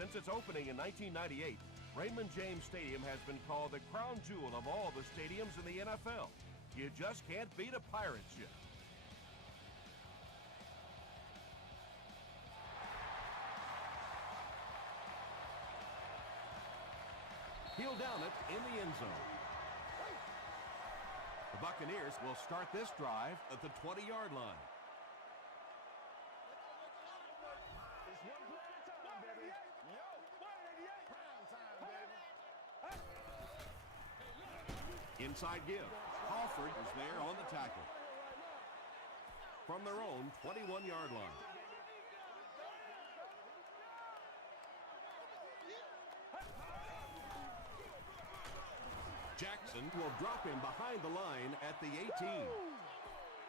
Since its opening in 1998, Raymond James Stadium has been called the crown jewel of all the stadiums in the NFL. You just can't beat a pirate ship. He'll down it in the end zone. The Buccaneers will start this drive at the 20-yard line. It's one play at a time, baby. Yo, 188. Prime time, baby. Inside give. Crawford is there on the tackle. From their own 21-yard line. Jackson will drop him behind the line at the 18.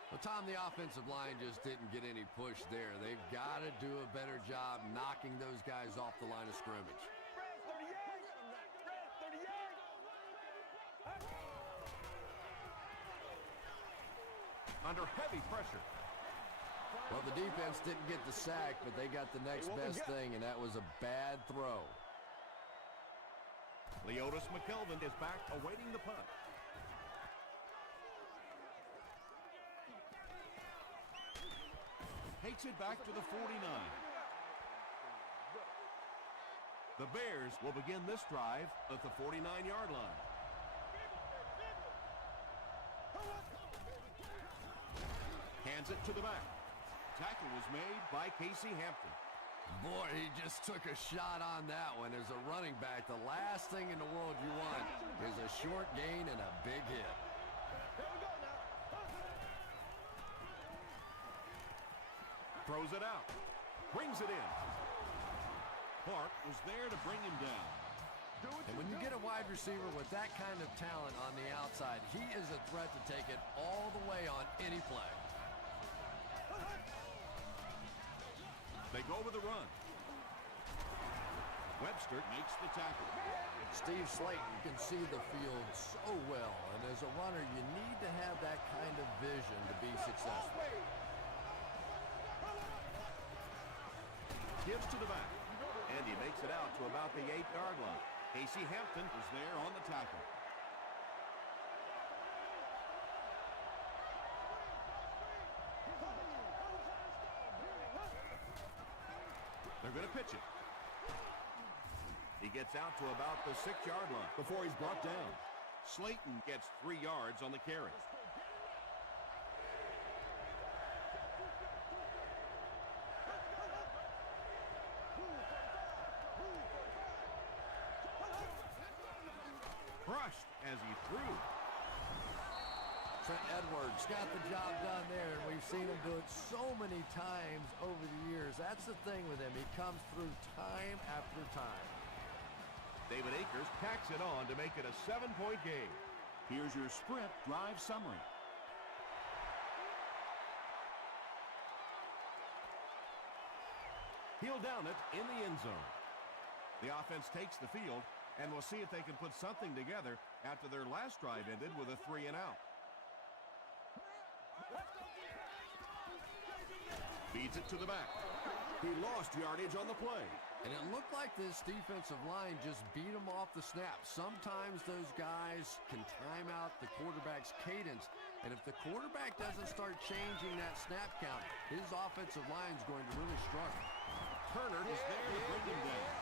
Well, Tom, the offensive line just didn't get any push there. They've got to do a better job knocking those guys off the line of scrimmage. Under heavy pressure. Well, the defense didn't get the sack, but they got the next best thing, and that was a bad throw. Leotis McKelvin is back awaiting the punt. Takes it back to the 49. The Bears will begin this drive at the 49-yard line. Hands it to the back. Tackle was made by Casey Hampton. Boy, he just took a shot on that one. As a running back, the last thing in the world you want is a short gain and a big hit. Throws it out. Brings it in. Clark was there to bring him down. And when you get a wide receiver with that kind of talent on the outside, he is a threat to take it all the way on any play. They go with the run. Webster makes the tackle. Steve Slayton can see the field so well, and as a runner, you need to have that kind of vision to be successful. Gives to the back, and he makes it out to about the 8-yard line. Casey Hampton is there on the tackle. They're going to pitch it. He gets out to about the 6-yard line before he's brought down. Slayton gets 3 yards on the carry. Crushed as he threw. Trent Edwards got the job done there, and we've seen him do it so many times over the years. That's the thing with him. He comes through time after time. David Akers tacks it on to make it a 7-point game. Here's your sprint drive summary. He'll down it in the end zone. The offense takes the field, and we'll see if they can put something together after their last drive ended with a 3-and-out. Feeds it to the back. He lost yardage on the play. And it looked like this defensive line just beat him off the snap. Sometimes those guys can time out the quarterback's cadence, and if the quarterback doesn't start changing that snap count, his offensive line is going to really struggle. Turner is there to bring him down.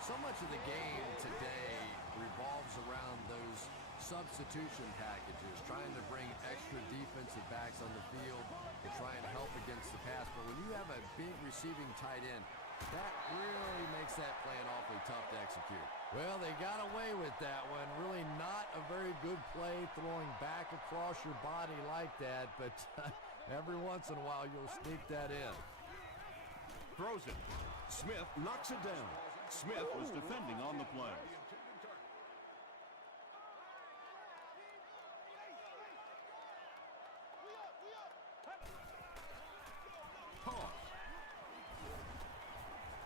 So much of the game today revolves around those substitution packages, trying to bring extra defensive backs on the field to try and help against the pass. But when you have a big receiving tight end, that really makes that plan awfully tough to execute. Well, they got away with that one. Really not a very good play throwing back across your body like that, but every once in a while you'll sneak that in. Throws it. Smith knocks it down. Smith was defending on the play.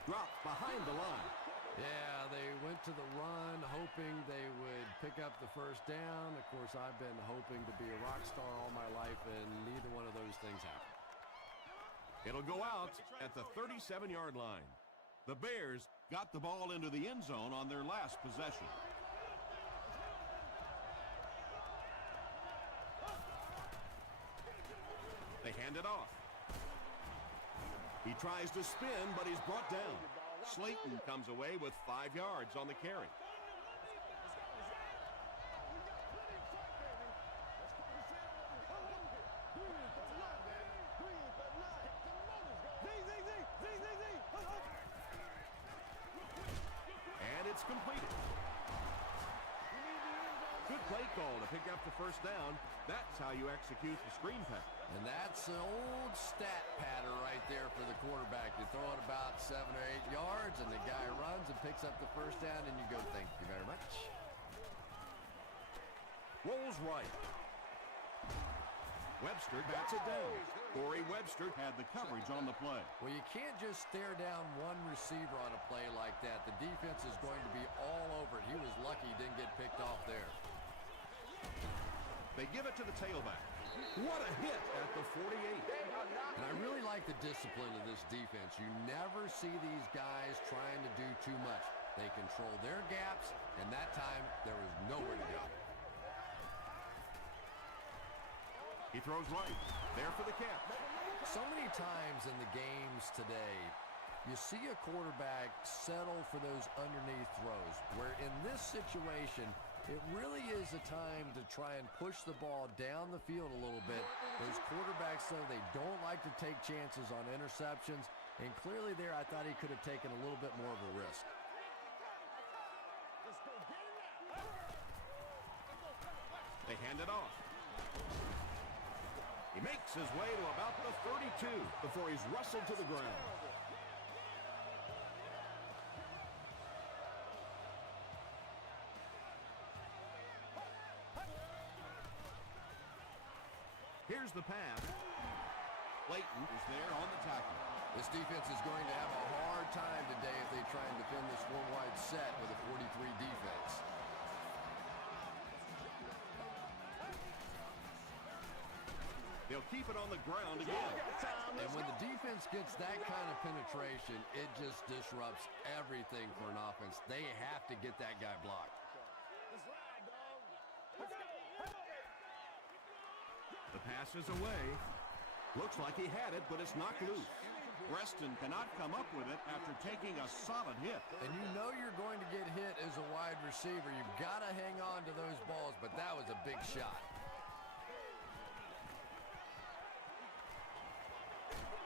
Dropped behind the line. Yeah, they went to the run, hoping they would pick up the first down. Of course, I've been hoping to be a rock star all my life, and neither one of those things happened. It'll go out at the 37-yard line. The Bears got the ball into the end zone on their last possession. They hand it off. He tries to spin, but he's brought down. Slayton comes away with 5 yards on the carry. And it's completed. Good play call to pick up the first down. That's how you execute the screen pass. And that's an old stat pattern right there for the quarterback. You throw it about 7 or 8 yards, and the guy runs and picks up the first down, and you go, thank you very much. Rolls right. Webster bats it down. Corey Webster had the coverage on the play. Well, you can't just stare down one receiver on a play like that. The defense is going to be all over it. He was lucky he didn't get picked off there. They give it to the tailback. What a hit at the 48. And I really like the discipline of this defense. You never see these guys trying to do too much. They control their gaps, and that time there was nowhere to go. He throws right. There for the catch. So many times in the games today, you see a quarterback settle for those underneath throws, where in this situation, it really is a time to try and push the ball down the field a little bit. Those quarterbacks, though, they don't like to take chances on interceptions, and clearly there I thought he could have taken a little bit more of a risk. They hand it off. He makes his way to about the 32 before he's wrestled to the ground. Here's the pass. Layton is there on the tackle. This defense is going to have a hard time today if they try and defend this four-wide set with a 43 defense. They'll keep it on the ground again. And when the defense gets that kind of penetration, it just disrupts everything for an offense. They have to get that guy blocked. The pass is away. Looks like he had it, but it's knocked loose. Preston cannot come up with it after taking a solid hit. And you know you're going to get hit as a wide receiver. You've got to hang on to those balls, but that was a big shot.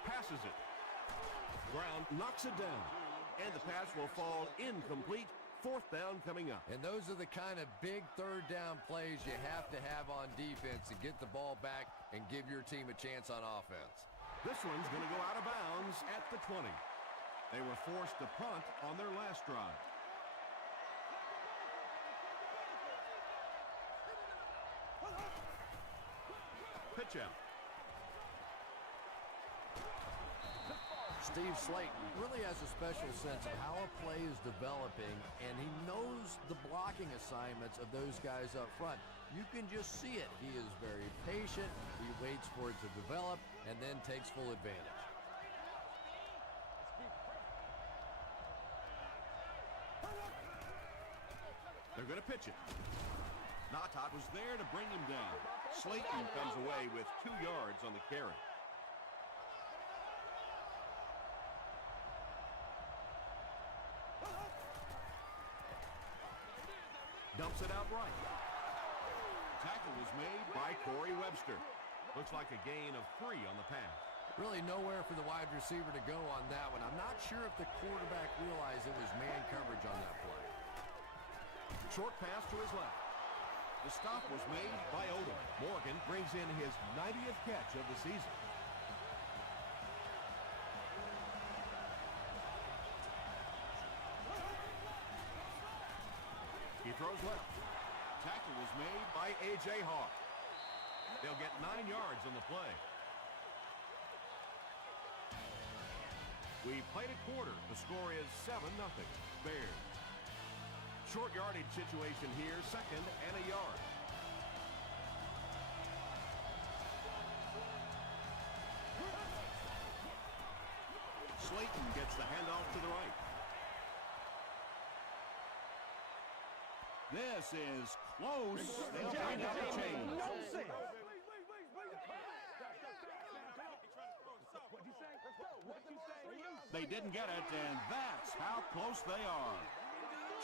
Passes it. Brown knocks it down. And the pass will fall incomplete. 4th down coming up. And those are the kind of big 3rd down plays you have to have on defense to get the ball back and give your team a chance on offense. This one's going to go out of bounds at the 20. They were forced to punt on their last drive. Pitch out. Steve Slayton really has a special sense of how a play is developing, and he knows the blocking assignments of those guys up front. You can just see it. He is very patient. He waits for it to develop and then takes full advantage. They're going to pitch it. Natat was there to bring him down. Slayton comes away with 2 yards on the carry. Dumps it out right. Tackle was made by Corey Webster. Looks like a gain of 3 on the pass. Really nowhere for the wide receiver to go on that one. I'm not sure if the quarterback realized it was man coverage on that play. Short pass to his left. The stop was made by Odom. Morgan brings in his 90th catch of the season. He throws left. Tackle was made by A.J. Hawk. They'll get 9 yards on the play. We played a quarter. The score is 7-0. Bears. Short yardage situation here, 2nd and a yard. Slayton gets the handoff to the right. This is close. They'll find out the change. No sense. They didn't get it, and that's how close they are.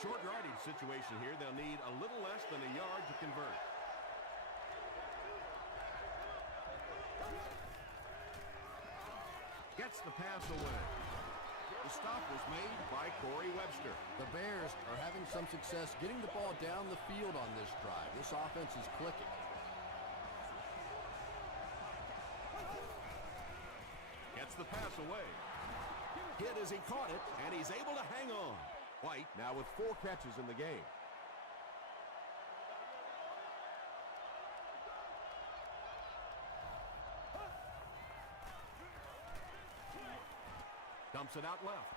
Short yardage situation here. They'll need a little less than a yard to convert. Gets the pass away. The stop was made by Corey Webster. The Bears are having some success getting the ball down the field on this drive. This offense is clicking. Gets the pass away. Hit as he caught it, and he's able to hang on. White now with 4 catches in the game. Dumps it out left.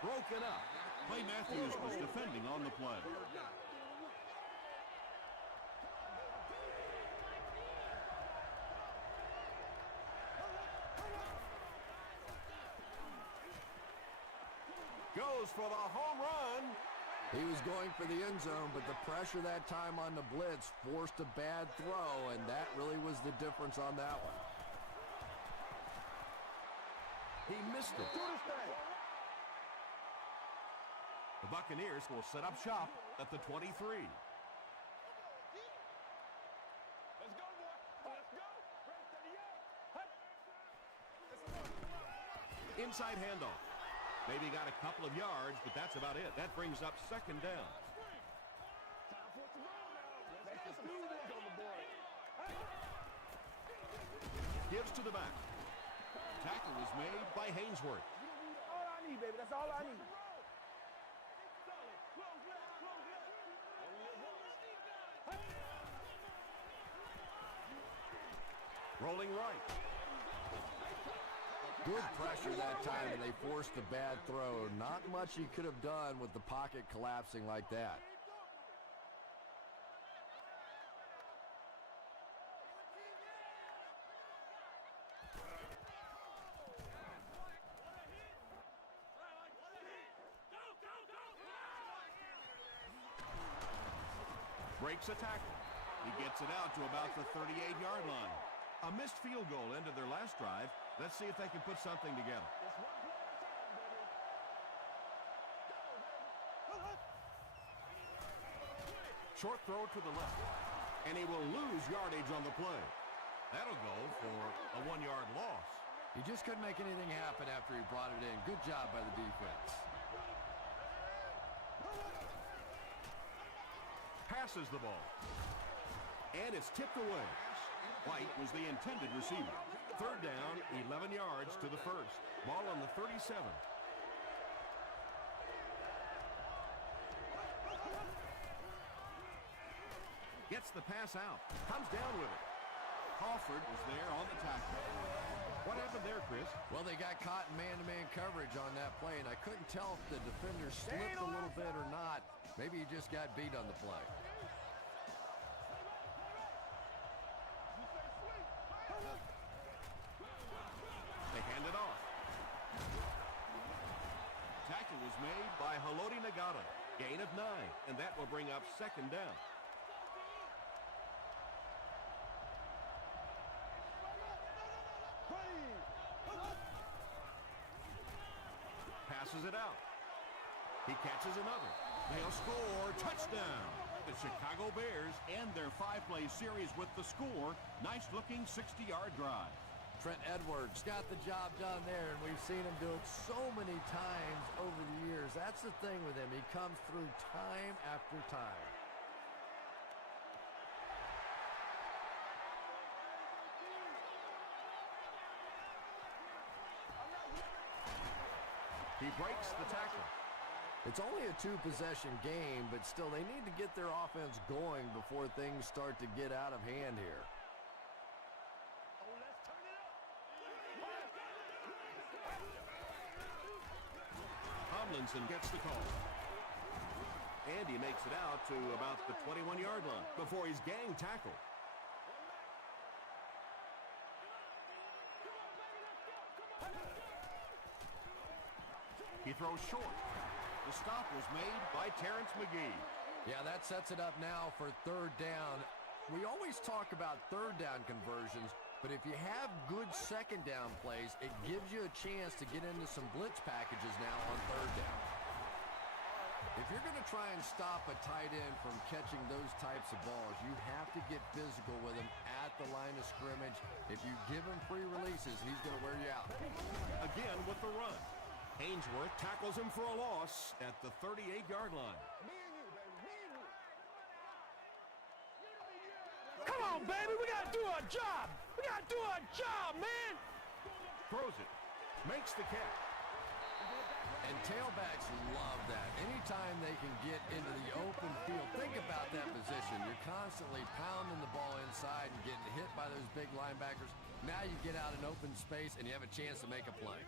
Broken up. Clay Matthews was defending on the play. Goes for the home run. He was going for the end zone, but the pressure that time on the blitz forced a bad throw, and that really was the difference on that one. He missed it. The Buccaneers will set up shop at the 23. Let's go, boy. Let's go. Inside handoff. Maybe got a couple of yards, but that's about it. That brings up second down. Gives to the back. Tackle was made by Hainsworth. All I need, baby. That's all I need. Rolling right. Good pressure that time, and they forced a bad throw. Not much he could have done with the pocket collapsing like that. Breaks a tackle. He gets it out to about the 38-yard line. A missed field goal ended their last drive. Let's see if they can put something together. Short throw to the left. And he will lose yardage on the play. That'll go for a 1-yard loss. He just couldn't make anything happen after he brought it in. Good job by the defense. Passes the ball. And it's tipped away. White was the intended receiver. Third down, 11 yards to the first. Ball on the 37. Gets the pass out. Comes down with it. Crawford was there on the tackle. What happened there, Chris? Well, they got caught in man-to-man coverage on that play, and I couldn't tell if the defender slipped a little bit or not. Maybe he just got beat on the play. They hand it off. Tackle was made by Haloti Nagata. Gain of 9, and that will bring up second down. Passes it out. He catches another. They'll score. Touchdown. The Chicago Bears end their 5-play series with the score. Nice-looking 60-yard drive. Trent Edwards got the job done there, and we've seen him do it so many times over the years. That's the thing with him. He comes through time after time. He breaks the tackle. It's only a 2-possession game, but still they need to get their offense going before things start to get out of hand here. Tomlinson gets the call. And he makes it out to about the 21-yard line before he's gang tackled. He throws short. The stop was made by Terrence McGee. Yeah, that sets it up now for third down. We always talk about third down conversions, but if you have good second down plays, it gives you a chance to get into some blitz packages now on third down. If you're going to try and stop a tight end from catching those types of balls, you have to get physical with him at the line of scrimmage. If you give him free releases, he's going to wear you out. Again with the run. Ainsworth tackles him for a loss at the 38-yard line. Come on, baby, we gotta do our job. We gotta do our job, man. Throws it. Makes the catch. And tailbacks love that. Anytime they can get into the open field, think about that position. You're constantly pounding the ball inside and getting hit by those big linebackers. Now you get out in open space and you have a chance to make a play.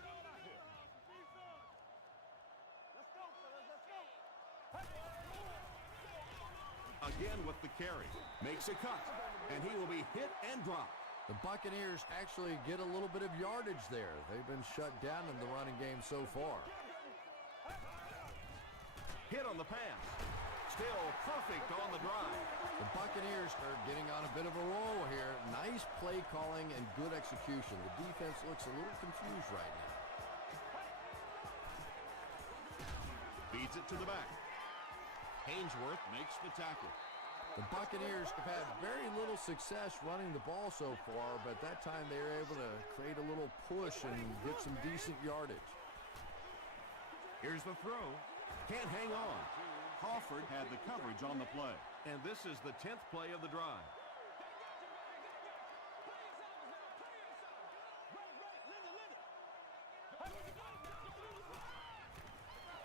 Again with the carry. Makes a cut. And he will be hit and dropped. The Buccaneers actually get a little bit of yardage there. They've been shut down in the running game so far. Hit on the pass. Still perfect on the drive. The Buccaneers are getting on a bit of a roll here. Nice play calling and good execution. The defense looks a little confused right now. Feeds it to the back. Ainsworth makes the tackle. The Buccaneers have had very little success running the ball so far, but that time they were able to create a little push and get some decent yardage. Here's the throw. Can't hang on. Crawford had the coverage on the play. And this is the 10th play of the drive.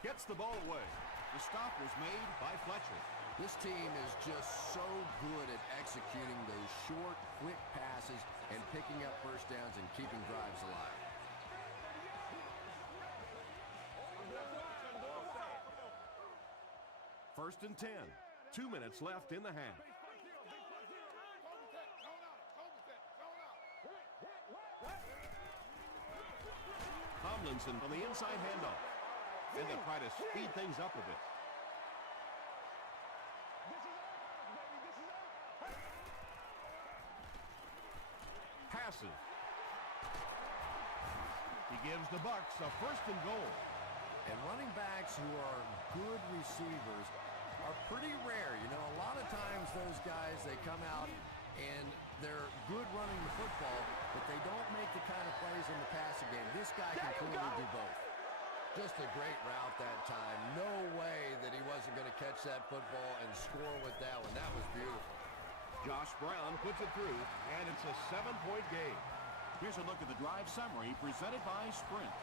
Gets the ball away. The stop was made by Fletcher. This team is just so good at executing those short, quick passes and picking up first downs and keeping drives alive. First and 10. 2 minutes left in the half. Tomlinson on the inside handoff. And they'll try to speed things up a bit. Passes. He gives the Bucs a first and goal. And running backs who are good receivers are pretty rare. You know, a lot of times those guys, they come out and they're good running the football, but they don't make the kind of plays in the passing game. This guy can clearly do both. Just a great route that time. No way that he wasn't going to catch that football and score with that one. That was beautiful. Josh Brown puts it through, and it's a 7-point game. Here's a look at the drive summary presented by Sprint.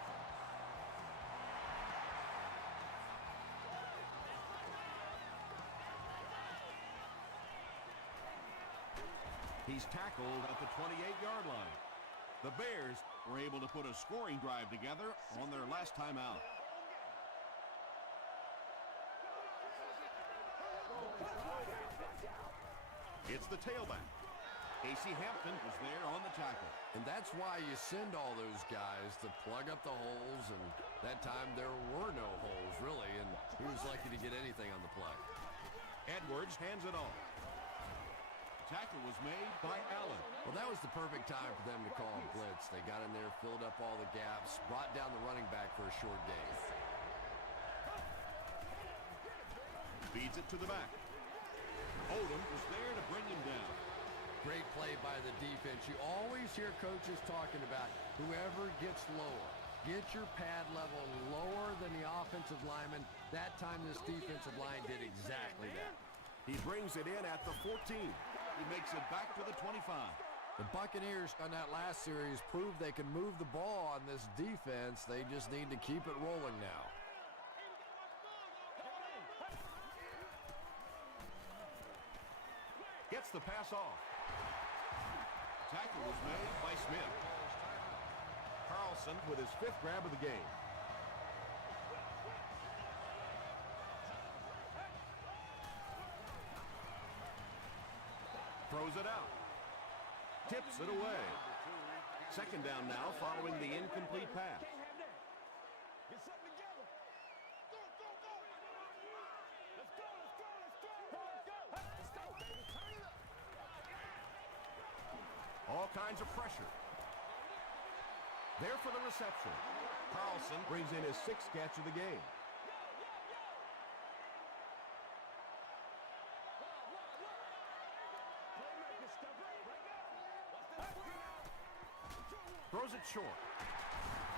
He's tackled at the 28-yard line. The Bears were able to put a scoring drive together on their last time out. It's the tailback. Casey Hampton was there on the tackle. And that's why you send all those guys to plug up the holes, and that time there were no holes, really, and he was lucky to get anything on the play. Edwards hands it off. Tackle was made by Allen. Well, that was the perfect time for them to call a blitz. They got in there, filled up all the gaps, brought down the running back for a short gain. Feeds it to the back. Odom was there to bring him down. Great play by the defense. You always hear coaches talking about whoever gets lower. Get your pad level lower than the offensive lineman. That time this defensive line did exactly that. He brings it in at the 14. He makes it back to the 25. The Buccaneers on that last series proved they can move the ball on this defense. They just need to keep it rolling now. Gets the pass off. Tackle was made by Smith. Carlson with his 5th grab of the game. Throws it out. Tips it away. Second down now following the incomplete pass. Get something together. Go, go, go. Let's go, let's go, let's go. All kinds of pressure. There for the reception. Carlson brings in his 6th catch of the game. Throws it short.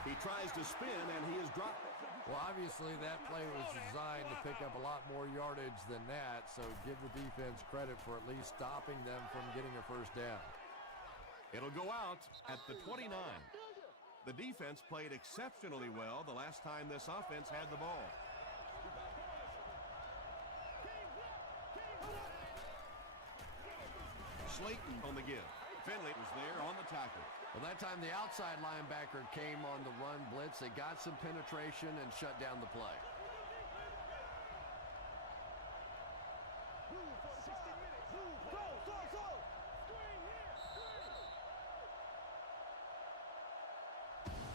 He tries to spin, and he is dropped. Well, obviously that play was designed to pick up a lot more yardage than that, so give the defense credit for at least stopping them from getting a first down. It'll go out at the 29. The defense played exceptionally well the last time this offense had the ball. Slayton on the give. Finley was there on the tackle. Well, that time the outside linebacker came on the run blitz. They got some penetration and shut down the play.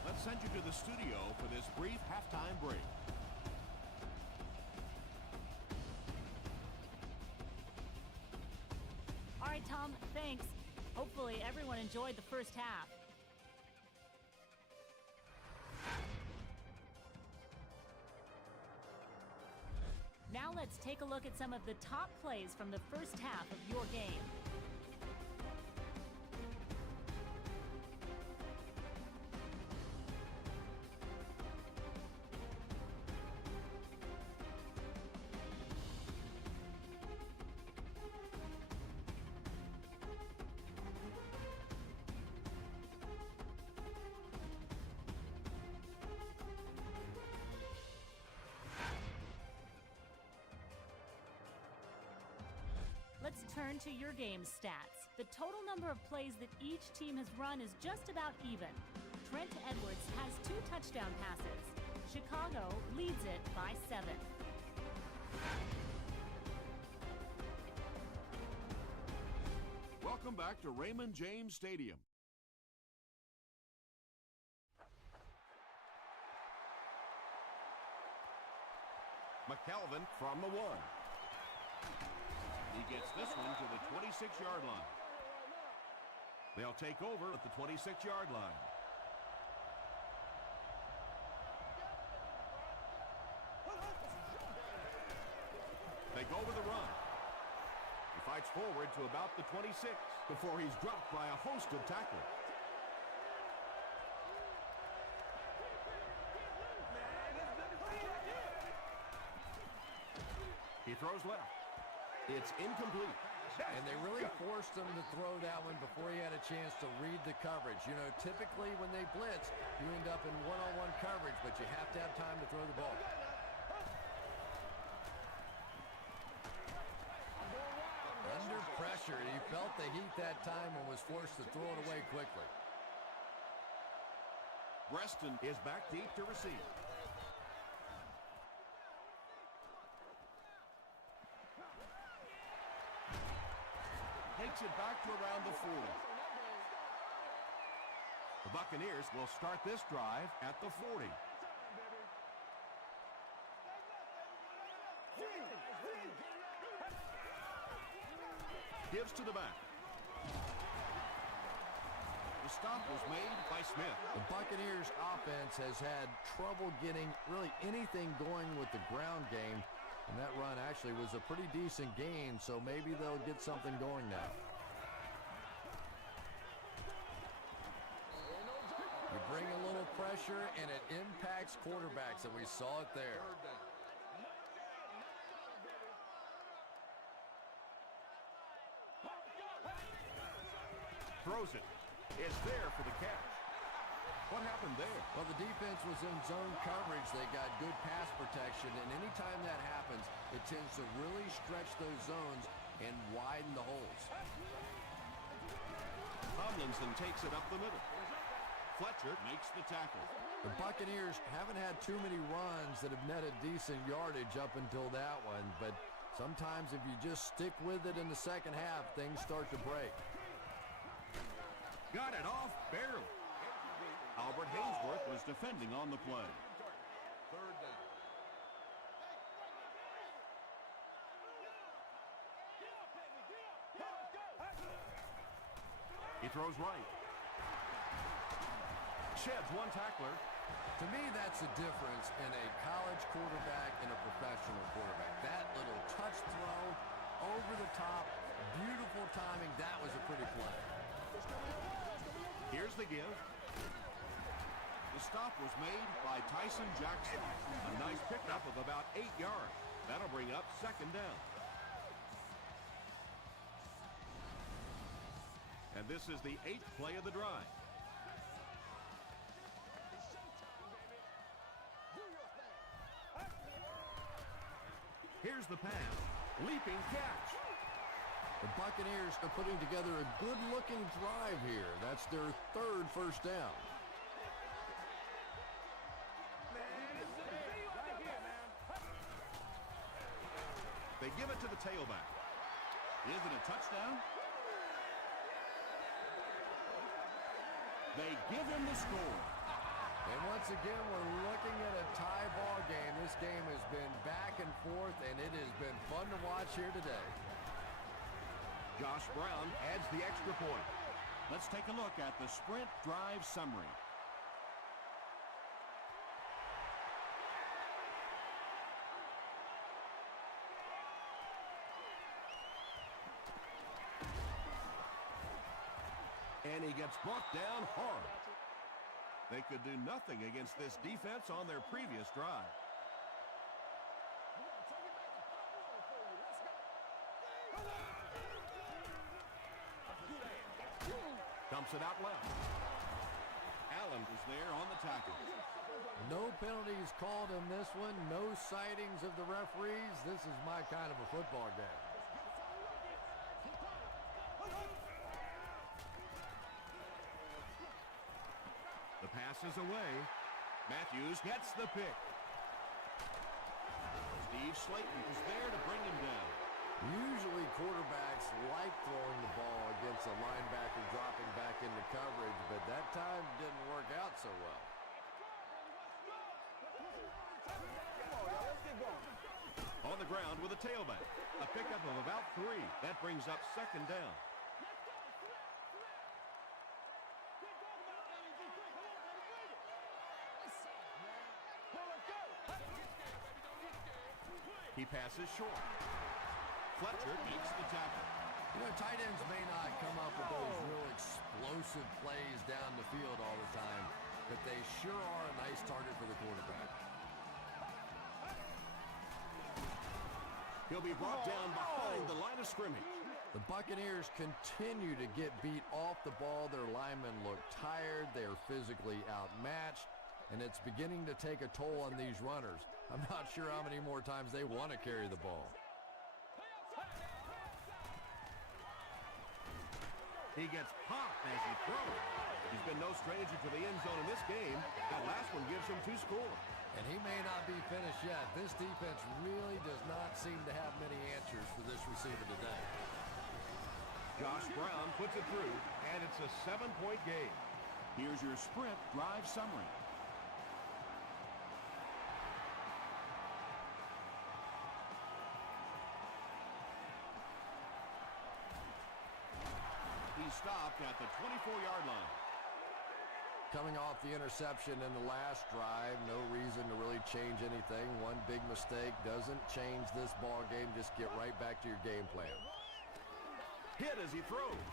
Let's send you to the studio for this brief halftime break. All right, Tom, thanks. Hopefully everyone enjoyed the first half. Now let's take a look at some of the top plays from the first half of your game. Let's turn to your game stats. The total number of plays that each team has run is just about even. Trent Edwards has 2 touchdown passes. Chicago leads it by 7. Welcome back to Raymond James Stadium. McKelvin from the 1. He gets this one to the 26-yard line. They'll take over at the 26-yard line. They go with the run. He fights forward to about the 26 before he's dropped by a host of tacklers. He throws left. It's incomplete. And they really forced him to throw that one before he had a chance to read the coverage. You know, typically when they blitz, you end up in one-on-one coverage, but you have to have time to throw the ball. Under pressure, he felt the heat that time and was forced to throw it away quickly. Preston is back deep to receive. Takes it back to around the 40. The Buccaneers will start this drive at the 40. Gives to the back. The stop was made by Smith. The Buccaneers offense has had trouble getting really anything going with the ground game. And that run actually was a pretty decent gain, so maybe they'll get something going now. You bring a little pressure, and it impacts quarterbacks, and we saw it there. Throws it. It's there for the catch. What happened there? Well, the defense was in zone coverage. They got good pass protection, and anytime that happens, it tends to really stretch those zones and widen the holes. Tomlinson takes it up the middle. Fletcher makes the tackle. The Buccaneers haven't had too many runs that have netted decent yardage up until that one, but sometimes if you just stick with it in the second half, things start to break. Got it off barely. Albert Haynesworth was defending on the play. Third down. He throws right. Sheds one tackler. To me, that's the difference in a college quarterback and a professional quarterback. That little touch throw over the top, beautiful timing. That was a pretty play. Here's the give. The stop was made by Tyson Jackson. A nice pickup of about 8 yards. That'll bring up second down. And this is the 8th play of the drive. Here's the pass. Leaping catch. The Buccaneers are putting together a good-looking drive here. That's their 3rd first down. They give it to the tailback. Is it a touchdown? They give him the score. And once again, we're looking at a tie ball game. This game has been back and forth, and it has been fun to watch here today. Josh Brown adds the extra point. Let's take a look at the sprint drive summary. And he gets brought down hard. They could do nothing against this defense on their previous drive. Dumps it out left. Allen is there on the tackle. No penalties called in this one. No sightings of the referees. This is my kind of a football game. The pass is away. Matthews gets the pick. Steve Slayton is there to bring him down. Usually quarterbacks like throwing the ball against a linebacker dropping back into coverage, but that time didn't work out so well. On the ground with a tailback. A pickup of about 3. That brings up second down. He passes short. Fletcher beats the tackle. You know, tight ends may not come up with those real explosive plays down the field all the time, but they sure are a nice target for the quarterback. He'll be brought down behind the line of scrimmage. The Buccaneers continue to get beat off the ball. Their linemen look tired. They're physically outmatched, and it's beginning to take a toll on these runners. I'm not sure how many more times they want to carry the ball. He gets popped as he throws. He's been no stranger to the end zone in this game. That last one gives him 2 scores. And he may not be finished yet. This defense really does not seem to have many answers for this receiver today. Josh Brown puts it through, and it's a 7-point game. Here's your sprint drive summary. He stopped at the 24-yard line. Coming off the interception in the last drive, no reason to really change anything. One big mistake doesn't change this ball game. Just get right back to your game plan. Hit as he throws.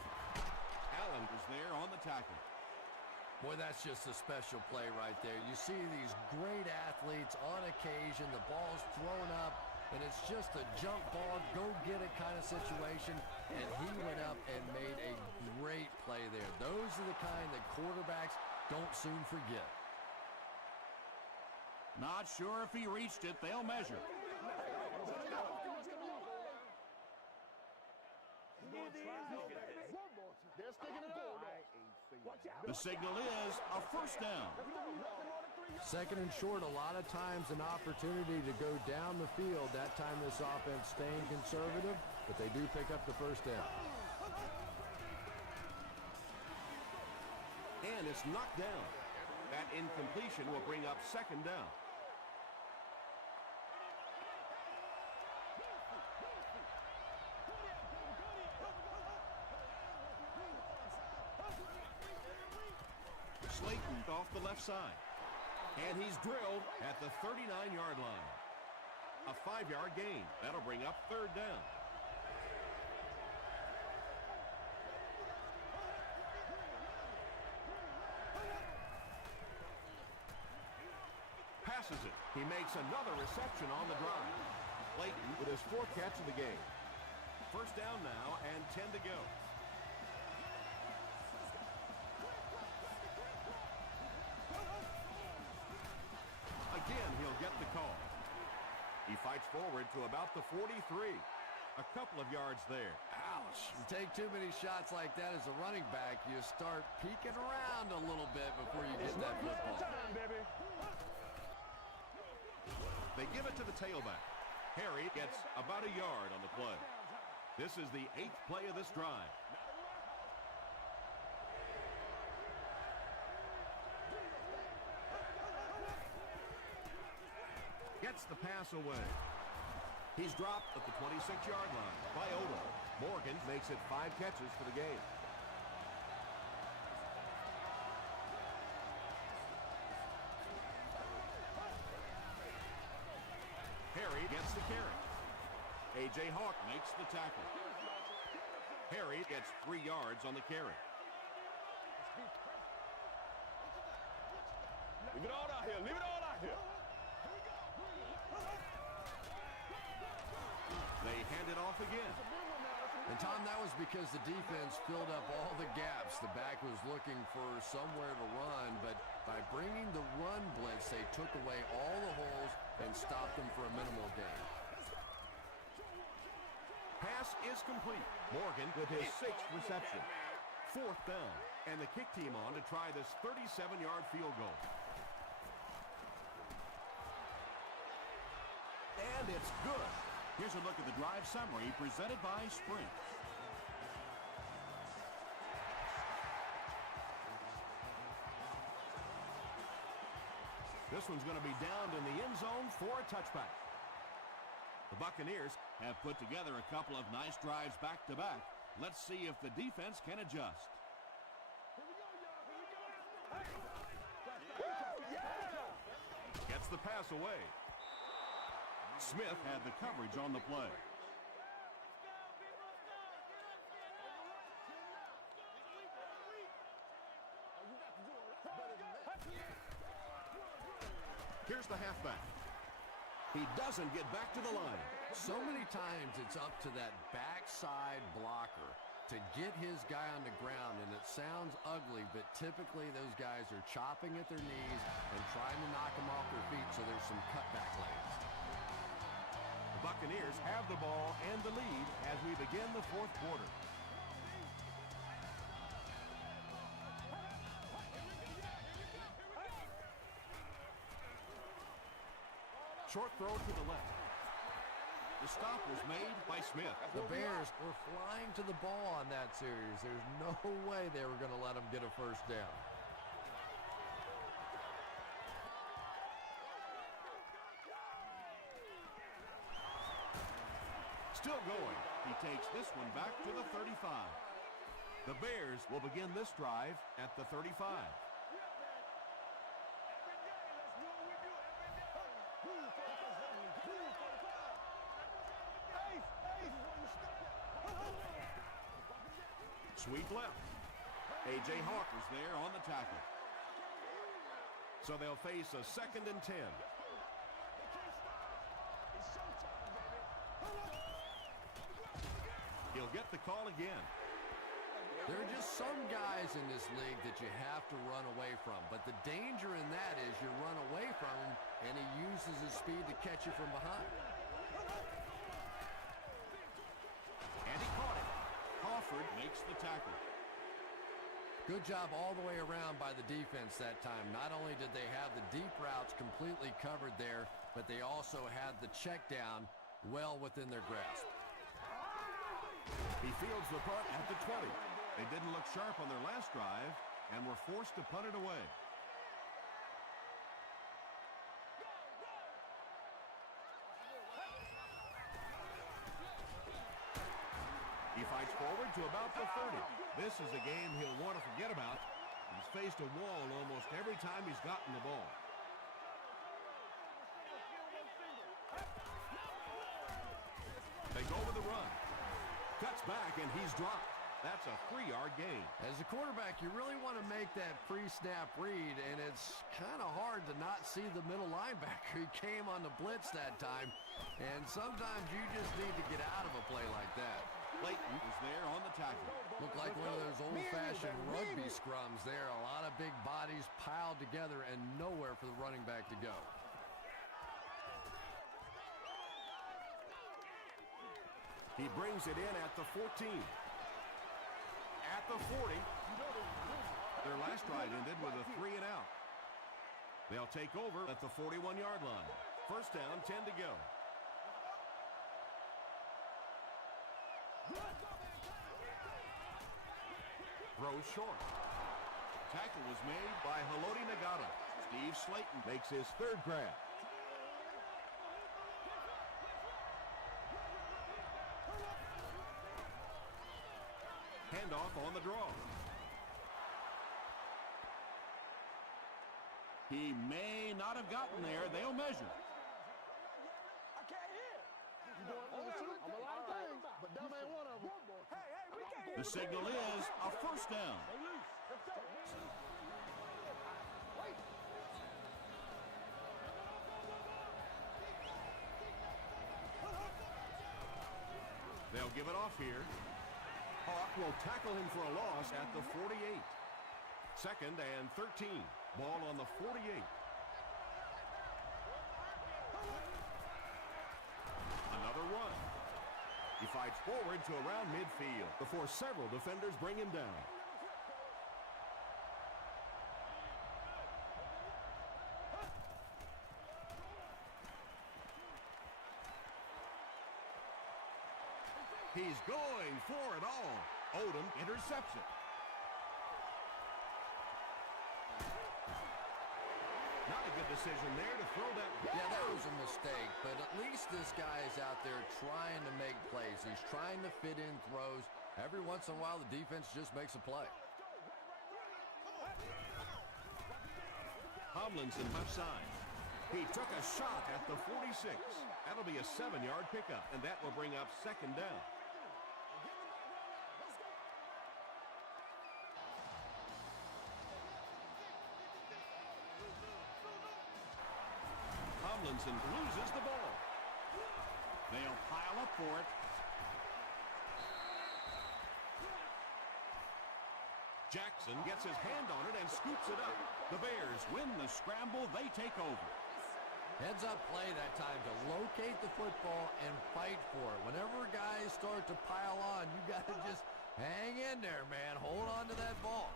Allen is there on the tackle. Boy, that's just a special play right there. You see these great athletes on occasion, the ball's thrown up, and it's just a jump ball, go get it kind of situation, and he went up and made a great play there. Those are the kind that quarterbacks don't soon forget. Not sure if he reached it. They'll measure. The signal is a first down. Second and short, a lot of times an opportunity to go down the field. That time this offense staying conservative, but they do pick up the first down. And it's knocked down. That incompletion will bring up second down. off the left side. And he's drilled at the 39-yard line. A 5-yard gain. That'll bring up third down. Passes it. He makes another reception on the drive. Layton with his 4th catch of the game. First down now and 10 to go. Again, he'll get the call. He fights forward to about the 43. A couple of yards there. Ouch. You take too many shots like that as a running back, you start peeking around a little bit before you get that football. Time, baby. They give it to the tailback. Harry gets about a yard on the play. This is the 8th play of this drive. Gets the pass away. He's dropped at the 26-yard line by Odom. Morgan makes it 5 catches for the game. Harry gets the carry. A.J. Hawk makes the tackle. Harry gets 3 yards on the carry. Leave it all out here. Leave it all out here. They hand it off again. And, Tom, that was because the defense filled up all the gaps. The back was looking for somewhere to run, but by bringing the run blitz, they took away all the holes and stopped them for a minimal gain. Pass is complete. Morgan with his 6th reception. 4th down. And the kick team on to try this 37-yard field goal. And it's good. Here's a look at the drive summary presented by Sprint. This one's going to be downed in the end zone for a touchback. The Buccaneers have put together a couple of nice drives back-to-back. Let's see if the defense can adjust. Gets the pass away. Smith had the coverage on the play. Here's the halfback. He doesn't get back to the line. So many times it's up to that backside blocker to get his guy on the ground, and it sounds ugly, but typically those guys are chopping at their knees and trying to knock them off their feet, so there's some cutback lanes. The Buccaneers have the ball and the lead as we begin the 4th quarter. Short throw to the left. The stop was made by Smith. The Bears were flying to the ball on that series. There's no way they were going to let them get a first down. Still going. He takes this one back to the 35. The Bears will begin this drive at the 35. Sweep left. A.J. Hawk is there on the tackle. So they'll face a 2nd and 10. He'll get the call again. There are just some guys in this league that you have to run away from. But the danger in that is you run away from him, and he uses his speed to catch you from behind. And he caught it. Crawford makes the tackle. Good job all the way around by the defense that time. Not only did they have the deep routes completely covered there, but they also had the check down well within their grasp. He fields the punt at the 20. They didn't look sharp on their last drive and were forced to punt it away. He fights forward to about the 30. This is a game he'll want to forget about. He's faced a wall almost every time he's gotten the ball. They go with the run. Cuts back, and he's dropped. That's a 3-yard gain. As a quarterback, you really want to make that pre-snap read, and it's kind of hard to not see the middle linebacker. He came on the blitz that time, and sometimes you just need to get out of a play like that. Clayton is there on the tackle. Looked like one of those old-fashioned rugby scrums there. A lot of big bodies piled together and nowhere for the running back to go. He brings it in at the 14. At the 40. Their last drive ended with a 3 and out. They'll take over at the 41-yard line. First down, 10 to go. Throws short. Tackle was made by Haloti Nagata. Steve Slayton makes his third grab. Handoff on the draw. He may not have gotten there. They'll measure. I can't hear. I'm a lot of things, but dumb ain't one of them. Hey, we can't hear. The signal is a first down. Let's go. They'll give it off here. Hawk will tackle him for a loss at the 48. Second and 13. Ball on the 48. Another run. He fights forward to around midfield before several defenders bring him down. He's going for it all. Odom intercepts it. Not a good decision there to throw that. Yeah, that was a mistake, but at least this guy is out there trying to make plays. He's trying to fit in throws. Every once in a while, the defense just makes a play. Tomlinson left side. He took a shot at the 46. That'll be a 7-yard pickup, and that will bring up second down. Tomlinson loses the ball. They'll pile up for it. Jackson gets his hand on it and scoops it up. The Bears win the scramble. They take over. Heads up play that time to locate the football and fight for it. Whenever guys start to pile on, you got to just hang in there, man. Hold on to that ball.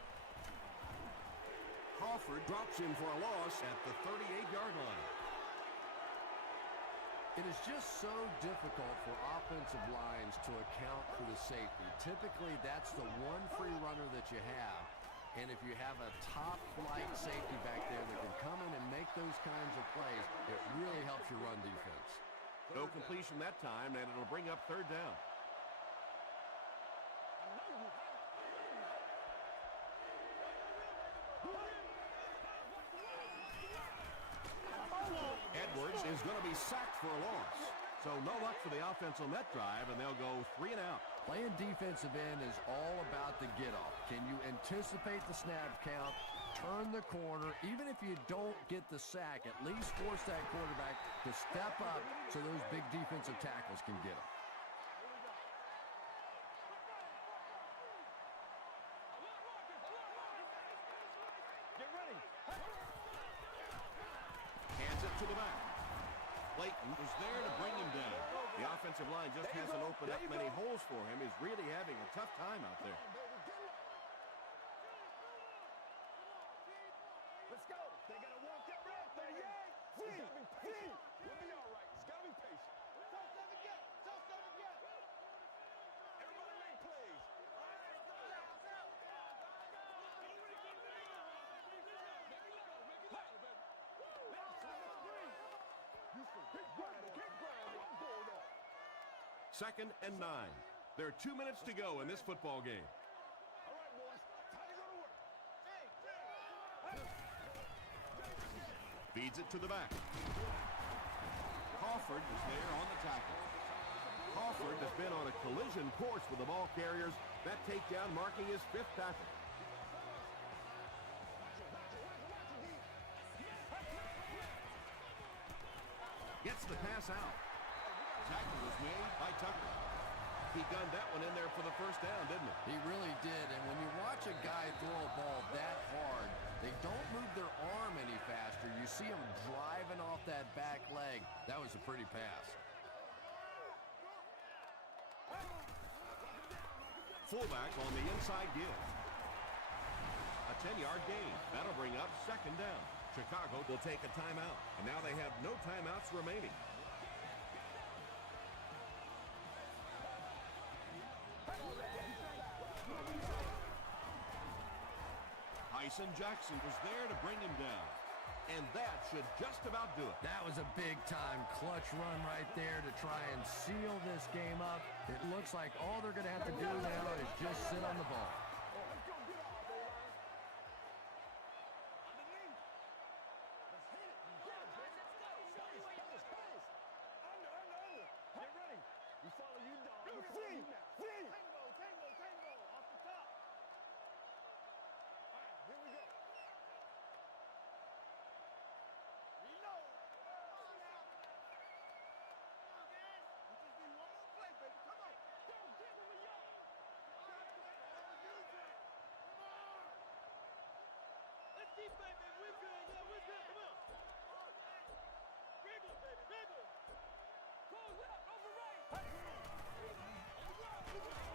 Crawford drops him for a loss at the 38-yard line. It is just so difficult for offensive lines to account for the safety. Typically, that's the one free runner that you have. And if you have a top-flight safety back there that can come in and make those kinds of plays, it really helps your run defense. No completion that time, and it'll bring up third down. Edwards is going to be sacked for a loss. So no luck for the offense on that drive, and they'll go 3 and out. Playing defensive end is all about the get-off. Can you anticipate the snap count, turn the corner? Even if you don't get the sack, at least force that quarterback to step up so those big defensive tackles can get him. Get ready. Hands it to the back. Clayton is there to bring him down. The offensive line just hasn't opened up many holes for him. He's really having a tough time out there. Let's go. They got to walk that route. 38. We'll be all right. It's got to be patient. Everybody make plays. Second and 9. There are 2 minutes to go in this football game. All right, boys. Time to go to work. Feeds it to the back. Crawford is there on the tackle. Crawford has been on a collision course with the ball carriers. That takedown marking his 5th tackle. Gets the pass out. Tackle was made by Tucker. He gunned that one in there for the first down, didn't he? He really did, and when you watch a guy throw a ball that hard, they don't move their arm any faster. You see him driving off that back leg. That was a pretty pass. Fullback on the inside give. A 10-yard gain. That'll bring up 2nd down. Chicago will take a timeout, and now they have no timeouts remaining. Tyson Jackson was there to bring him down, and that should just about do it. That was a big-time clutch run right there to try and seal this game up. It looks like all they're going to have to do now is just sit on the ball.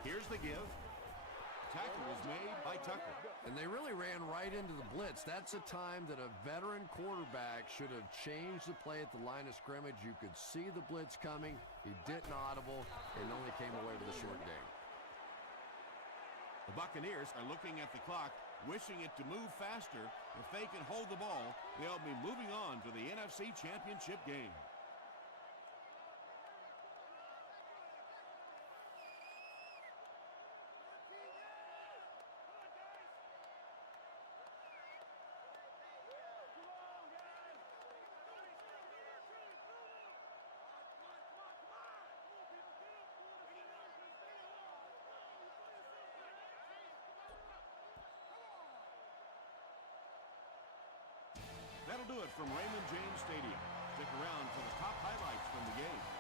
Here's the give. Tackle was made by Tucker. And they really ran right into the blitz. That's a time that a veteran quarterback should have changed the play at the line of scrimmage. You could see the blitz coming. He didn't audible and only came away with a short gain. The Buccaneers are looking at the clock, wishing it to move faster. If they can hold the ball, they'll be moving on to the NFC Championship game. That'll do it from Raymond James Stadium. Stick around for the top highlights from the game.